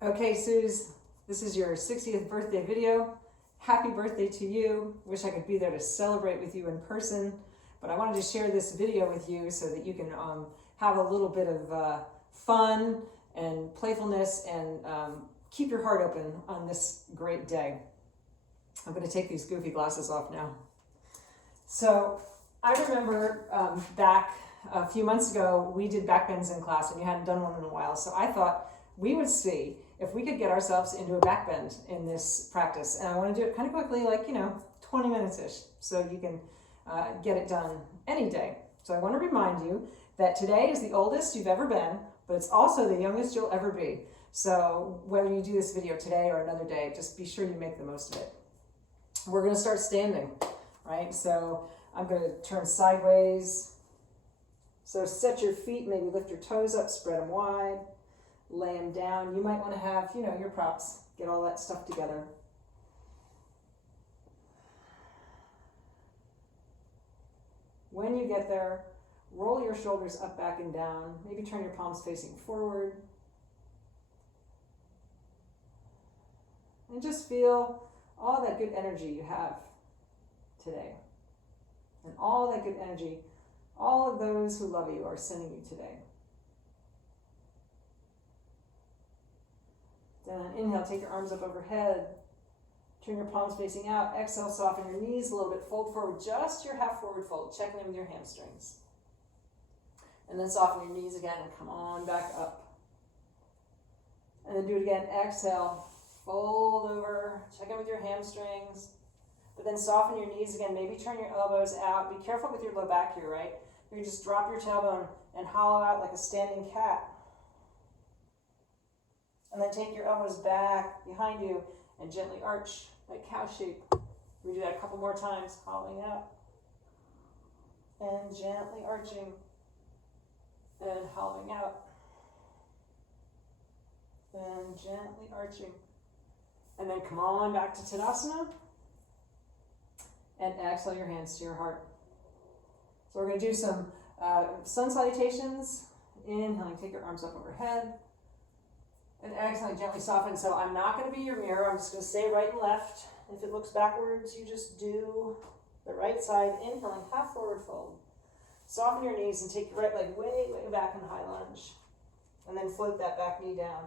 Okay, Suze, this is your 60th birthday video. Happy birthday to you. Wish I could be there to celebrate with you in person, but I wanted to share this video with you so that you can have a little bit of fun and playfulness and keep your heart open on this great day. I'm going to take these goofy glasses off now. So I remember back a few months ago, we did backbends in class and you hadn't done one in a while. So I thought we would see if we could get ourselves into a backbend in this practice. And I want to do it kind of quickly, like, 20 minutes-ish, so you can get it done any day. So I want to remind you that today is the oldest you've ever been, but it's also the youngest you'll ever be. So whether you do this video today or another day, just be sure you make the most of it. We're going to start standing, right? So I'm going to turn sideways. So set your feet, maybe lift your toes up, spread them wide, lay them down. You might want to have, your props, get all that stuff together. When you get there, roll your shoulders up, back, and down. Maybe turn your palms facing forward. And just feel all that good energy you have today. And all that good energy all of those who love you are sending you today. Then inhale, take your arms up overhead. Turn your palms facing out. Exhale, soften your knees a little bit. Fold forward, just your half forward fold. Checking in with your hamstrings. And then soften your knees again and come on back up. And then do it again. Exhale, fold over. Check in with your hamstrings. But then soften your knees again. Maybe turn your elbows out. Be careful with your low back here, right? You just drop your tailbone and hollow out like a standing cat. And then take your elbows back behind you and gently arch like cow shape. We do that a couple more times, hollowing out. And gently arching. And hollowing out. And gently arching. And then come on back to Tadasana. And exhale your hands to your heart. So we're going to do some sun salutations. Inhaling, take your arms up overhead. And exhaling, gently soften. So I'm not going to be your mirror. I'm just going to say right and left. If it looks backwards, you just do the right side. Inhaling, half forward fold. Soften your knees and take your right leg way, way back in high lunge. And then float that back knee down.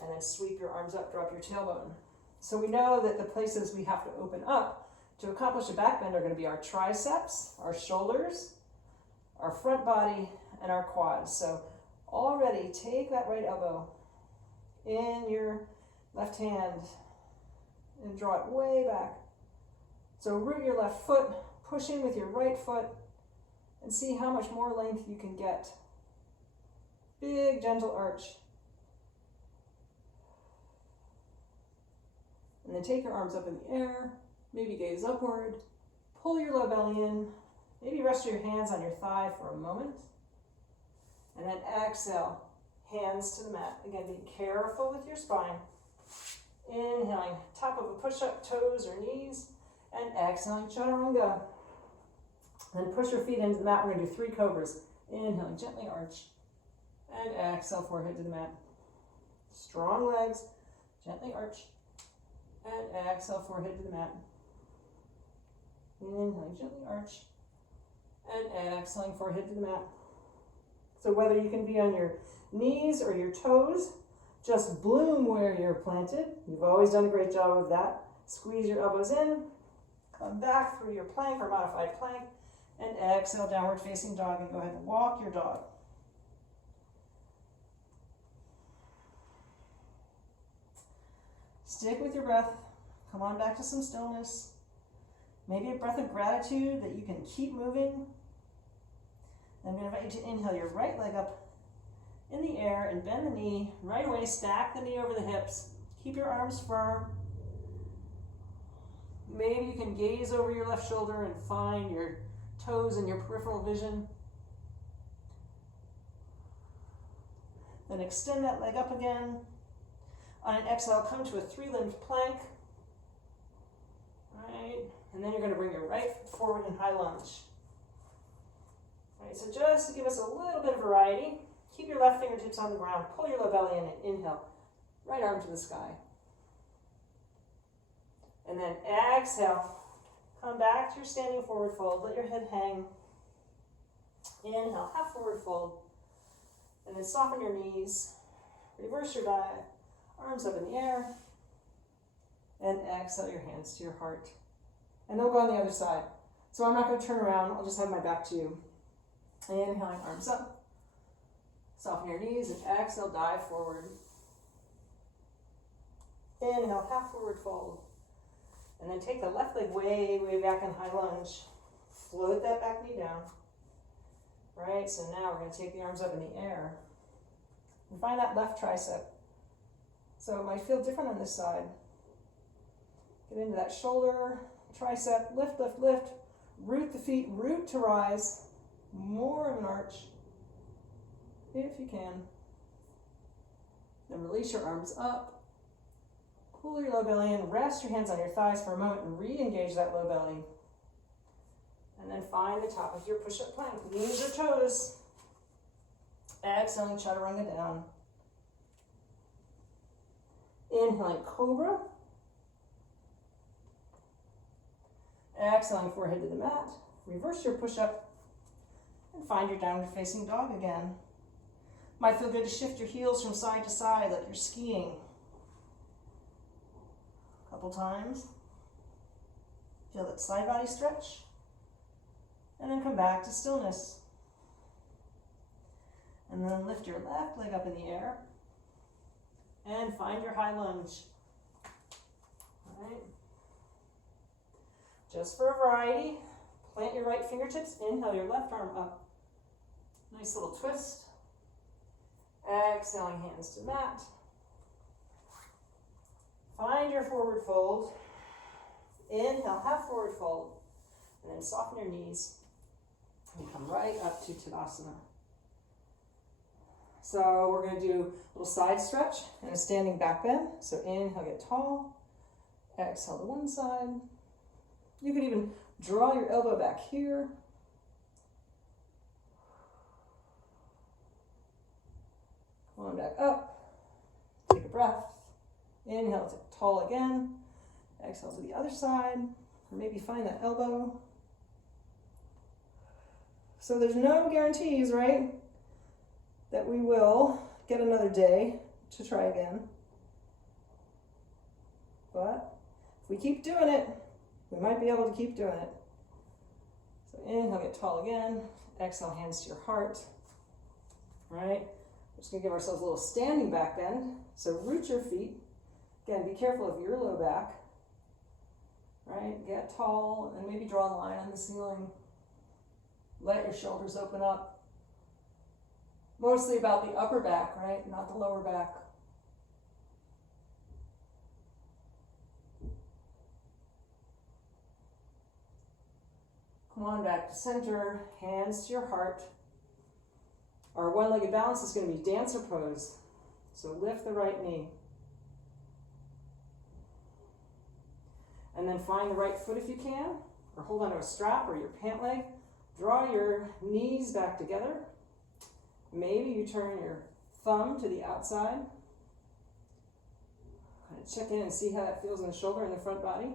And then sweep your arms up, drop your tailbone. So we know that the places we have to open up to accomplish a backbend are going to be our triceps, our shoulders, our front body, and our quads. So already take that right elbow in your left hand and draw it way back. So root your left foot, push in with your right foot, and see how much more length you can get. Big, gentle arch. And then take your arms up in the air. Maybe gaze upward, pull your low belly in, maybe rest your hands on your thigh for a moment, and then exhale, hands to the mat. Again, be careful with your spine. Inhaling, top of a push-up, toes or knees, and exhaling, Chaturanga. Then push your feet into the mat. We're going to do 3 Cobras. Inhaling, gently arch, and exhale, forehead to the mat. Strong legs, gently arch, and exhale, forehead to the mat. Inhaling, gently arch, and exhaling, forehead to the mat. So whether you can be on your knees or your toes, just bloom where you're planted. You've always done a great job of that. Squeeze your elbows in, come back through your plank or modified plank, and exhale, downward facing dog, and go ahead and walk your dog. Stick with your breath. Come on back to some stillness. Maybe a breath of gratitude that you can keep moving. I'm going to invite you to inhale your right leg up in the air and bend the knee. Right away, stack the knee over the hips. Keep your arms firm. Maybe you can gaze over your left shoulder and find your toes in your peripheral vision. Then extend that leg up again. On an exhale, come to a 3-limbed plank. Right. And then you're going to bring your right foot forward in high lunge. All right, so just to give us a little bit of variety, keep your left fingertips on the ground, pull your low belly in and inhale. right arm to the sky. And then exhale. Come back to your standing forward fold. Let your head hang. Inhale, half forward fold. And then soften your knees. Reverse your dive. Arms up in the air. And exhale your hands to your heart. And they'll go on the other side. So I'm not going to turn around. I'll just have my back to you. Inhaling, arms up. Soften your knees and exhale, dive forward. Inhale, half forward fold. And then take the left leg way, way back in high lunge. Float that back knee down. Right, so now we're going to take the arms up in the air. And find that left tricep. So it might feel different on this side. Get into that shoulder, tricep, lift, lift, lift. Root the feet, root to rise. More of an arch, if you can. Then release your arms up. Pull your low belly in. Rest your hands on your thighs for a moment and re-engage that low belly. And then find the top of your push-up plank. Knees or toes. Exhaling, Chaturanga down. Inhaling, Cobra. Exhaling, forehead to the mat. Reverse your push-up. And find your downward facing dog again. Might feel good to shift your heels from side to side like you're skiing. A couple times. Feel that side body stretch. And then come back to stillness. And then lift your left leg up in the air. And find your high lunge. All right. Just for a variety, plant your right fingertips. Inhale your left arm up. Nice little twist. Exhaling, hands to mat. Find your forward fold. Inhale, half forward fold. And then soften your knees. And come right up to Tadasana. So we're going to do a little side stretch and a standing back bend. So inhale, get tall. Exhale to one side. You could even draw your elbow back here. Come on back up. Take a breath. Inhale to tall again. Exhale to the other side. Or maybe find that elbow. So there's no guarantees, right, that we will get another day to try again. But if we keep doing it, we might be able to keep doing it. So inhale, get tall again. Exhale, hands to your heart. All right, we're just gonna give ourselves a little standing back bend. So root your feet. Again, be careful of your low back. Right, get tall and maybe draw a line on the ceiling. Let your shoulders open up. Mostly about the upper back, right? Not the lower back. Come on back to center, hands to your heart. Our one-legged balance is going to be dancer pose. So lift the right knee. And then find the right foot if you can, or hold onto a strap or your pant leg. Draw your knees back together. Maybe you turn your thumb to the outside. Kind of check in and see how that feels in the shoulder and the front body.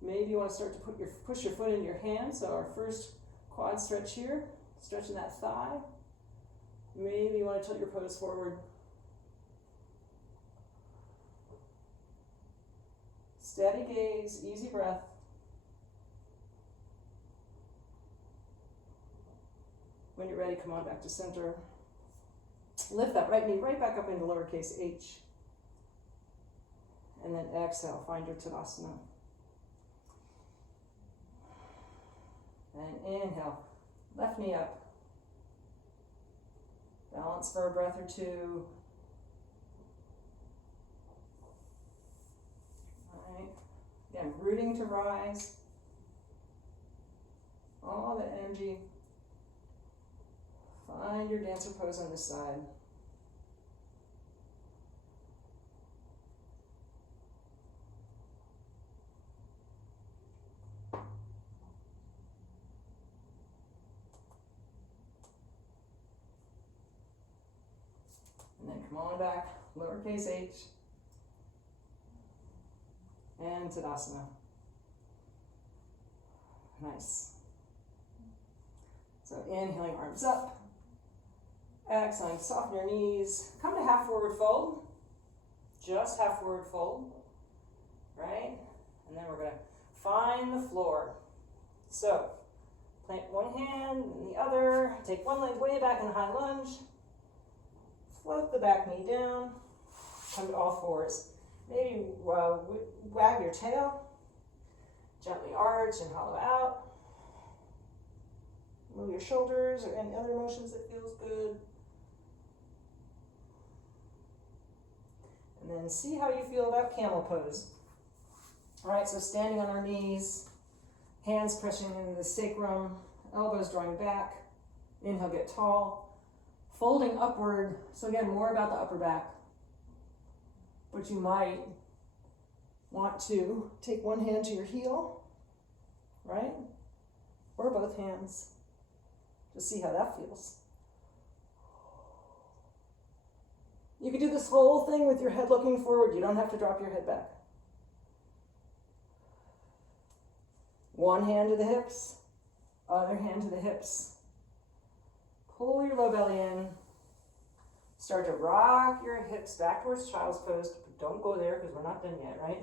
Maybe you want to start to push your foot into your hand. So our first quad stretch here, stretching that thigh. Maybe you want to tilt your pose forward. Steady gaze, easy breath. When you're ready, come on back to center. Lift that right knee right back up into lowercase h. And then exhale, find your Tadasana. And inhale, left knee up. Balance for a breath or two. All right. Again, rooting to rise. All the energy. Find your dancer pose on this side. And then come on back, lowercase h. And Tadasana. Nice. So inhaling, arms up. Exhaling, soften your knees. Come to half forward fold. Just half forward fold. Right? And then we're going to find the floor. So, plant one hand and the other. Take one leg way back in the high lunge. Float the back knee down. Come to all fours. Maybe wag your tail. Gently arch and hollow out. Move your shoulders or any other motions that feels good. And then see how you feel about camel pose. All right, so standing on our knees, hands pressing into the sacrum, elbows drawing back. Inhale, get tall. Folding upward, so again, more about the upper back. But you might want to take one hand to your heel, right? Or both hands. Just see how that feels. You could do this whole thing with your head looking forward. You don't have to drop your head back. One hand to the hips, other hand to the hips. Pull your low belly in. Start to rock your hips back towards child's pose. Don't go there because we're not done yet, right?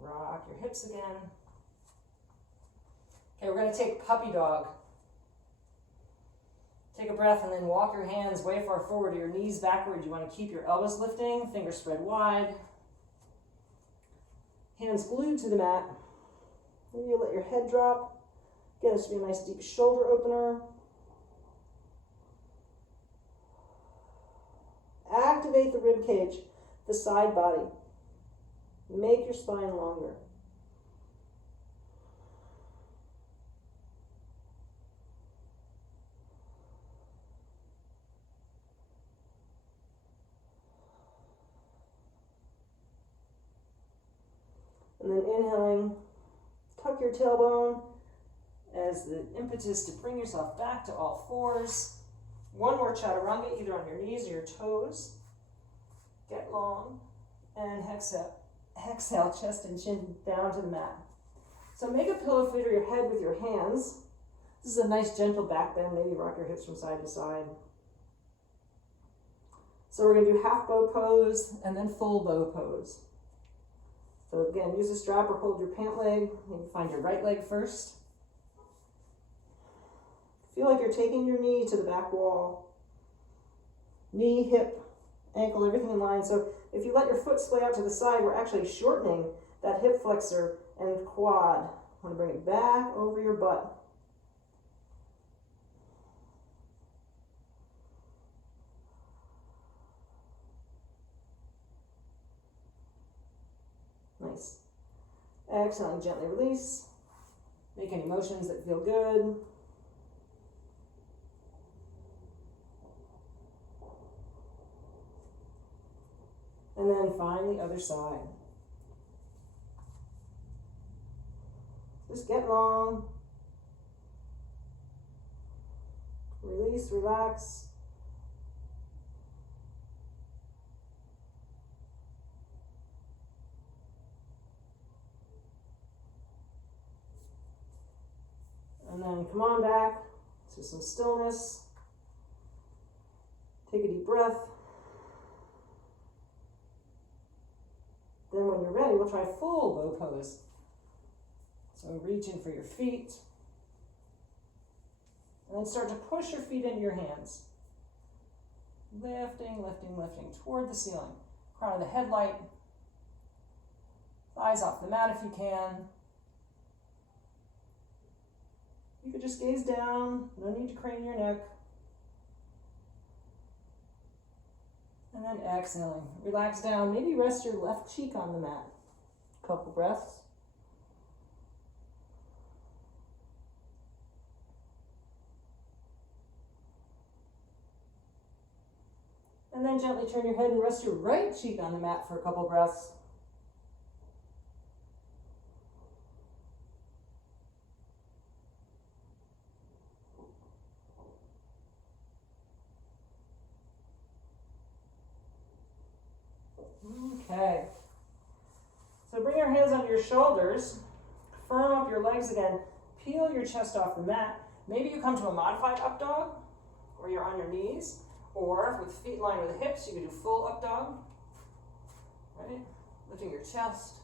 Rock your hips again. Okay, we're going to take puppy dog. Take a breath and then walk your hands way far forward, your knees backward. You want to keep your elbows lifting, fingers spread wide. Hands glued to the mat. Maybe you let your head drop. Again, this should be a nice deep shoulder opener. Activate the rib cage, the side body. Make your spine longer. And then inhaling, tuck your tailbone as the impetus to bring yourself back to all fours. One more chaturanga, either on your knees or your toes. Get long and exhale. Exhale, chest and chin down to the mat. So make a pillow fight or your head with your hands. This is a nice gentle back bend. Maybe rock your hips from side to side. So we're going to do half bow pose and then full bow pose. So again, use a strap or hold your pant leg. Maybe find your right leg first. Feel like you're taking your knee to the back wall. Knee, hip, ankle, everything in line. So if you let your foot splay out to the side, we're actually shortening that hip flexor and quad. I want to bring it back over your butt. Nice. Exhaling, gently release. Make any motions that feel good. And then find the other side. Just get long. Release, relax. And then come on back to some stillness. Take a deep breath. Then when you're ready, we'll try full bow pose. So reach in for your feet. And then start to push your feet into your hands. Lifting, lifting, lifting toward the ceiling. Crown of the headlight. Thighs off the mat if you can. You could just gaze down. No need to crane your neck. And then exhaling. Relax down. Maybe rest your left cheek on the mat. Couple breaths. And then gently turn your head and rest your right cheek on the mat for a couple breaths. Okay. your shoulders, firm up your legs again, peel your chest off the mat. Maybe you come to a modified up dog, or you're on your knees, or with feet in line with the hips, you can do full up dog, right? Lifting your chest.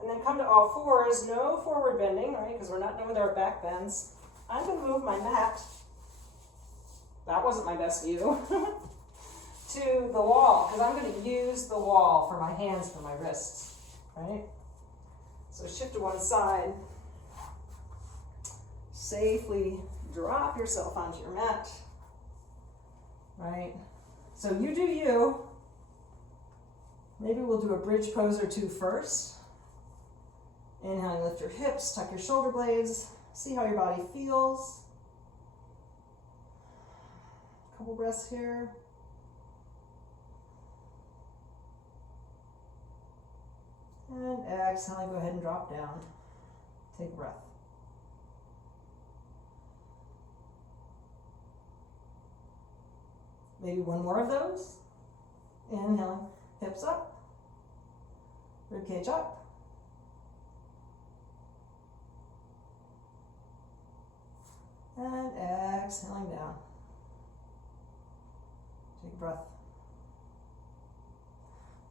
And then come to all fours, no forward bending, right? Because we're not done with our back bends. I'm going to move my mat, that wasn't my best view, to the wall, because I'm going to use the wall for my hands, for my wrists, right? So shift to one side. Safely drop yourself onto your mat, right? So you do you. Maybe we'll do a bridge pose or two first. Inhaling, lift your hips, tuck your shoulder blades, see how your body feels. Couple breaths here. And exhaling, go ahead and drop down. Take a breath. Maybe one more of those. Inhaling, hips up, ribcage up. And exhaling down. Take a breath.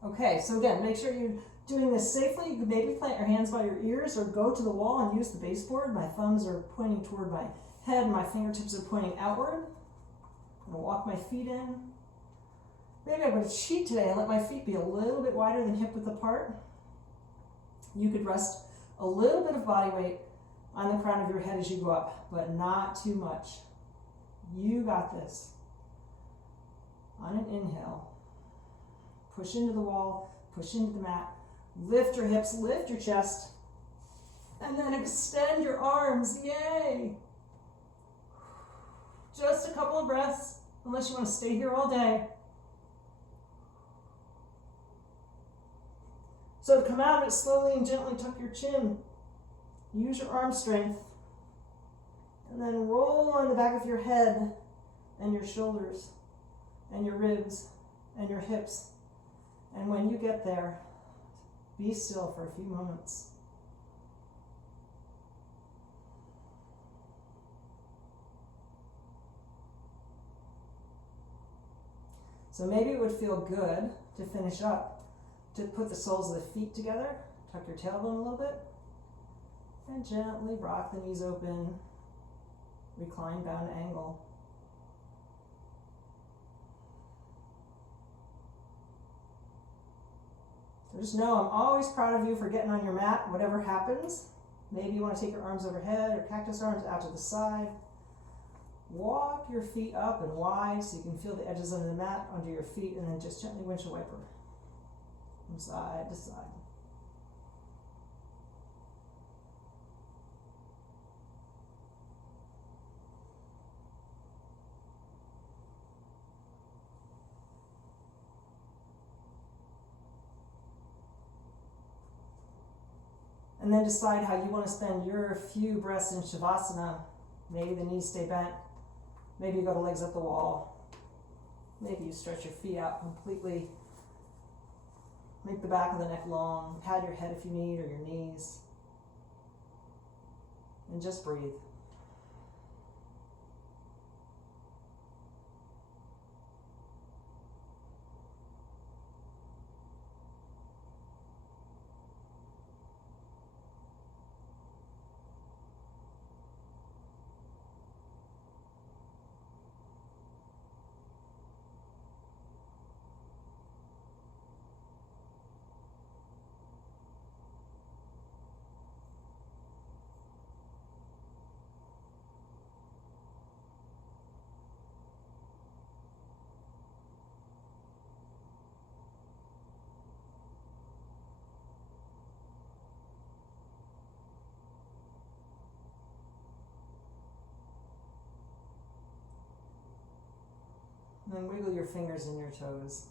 Okay, so again, make sure you're doing this safely. You could maybe plant your hands by your ears or go to the wall and use the baseboard. My thumbs are pointing toward my head and my fingertips are pointing outward. I'm gonna walk my feet in. Maybe I'm gonna cheat today and let my feet be a little bit wider than hip width apart. You could rest a little bit of body weight on the crown of your head as you go up, but not too much. You got this. On an inhale, push into the wall, push into the mat, lift your hips, lift your chest, and then extend your arms. Yay! Just a couple of breaths, unless you want to stay here all day. So to come out of it slowly and gently, tuck your chin. Use your arm strength. And then roll on the back of your head and your shoulders and your ribs and your hips. And when you get there, be still for a few moments. So maybe it would feel good to finish up, to put the soles of the feet together, tuck your tailbone a little bit, and gently rock the knees open, recline bound angle. So just know I'm always proud of you for getting on your mat, whatever happens. Maybe you want to take your arms overhead or cactus arms out to the side. Walk your feet up and wide so you can feel the edges under the mat, under your feet, and then just gently windshield wiper from side to side. And then decide how you want to spend your few breaths in Shavasana. Maybe the knees stay bent. Maybe you go to legs up the wall. Maybe you stretch your feet out completely. Make the back of the neck long. Pad your head if you need, or your knees. And just breathe. And then wiggle your fingers and your toes.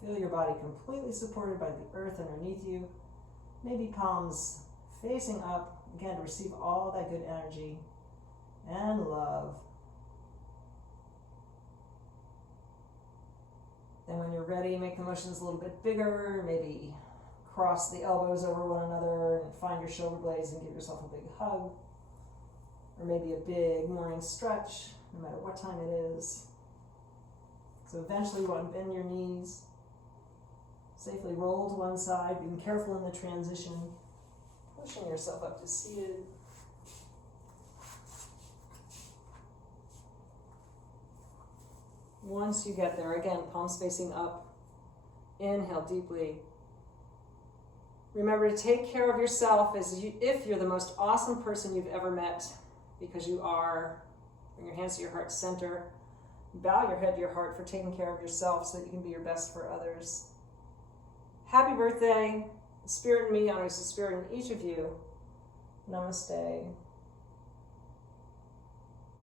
Feel your body completely supported by the earth underneath you. Maybe palms facing up, again, to receive all that good energy and love. Then when you're ready, make the motions a little bit bigger. Maybe cross the elbows over one another and find your shoulder blades and give yourself a big hug. Or maybe a big morning stretch, no matter what time it is. So eventually you want to bend your knees. Safely roll to one side, being careful in the transition. Pushing yourself up to seated. Once you get there, again, palms facing up. Inhale deeply. Remember to take care of yourself as if you're the most awesome person you've ever met, because you are. Bring your hands to your heart center. Bow your head to your heart for taking care of yourself so that you can be your best for others. Happy birthday. The spirit in me honors the spirit in each of you. Namaste.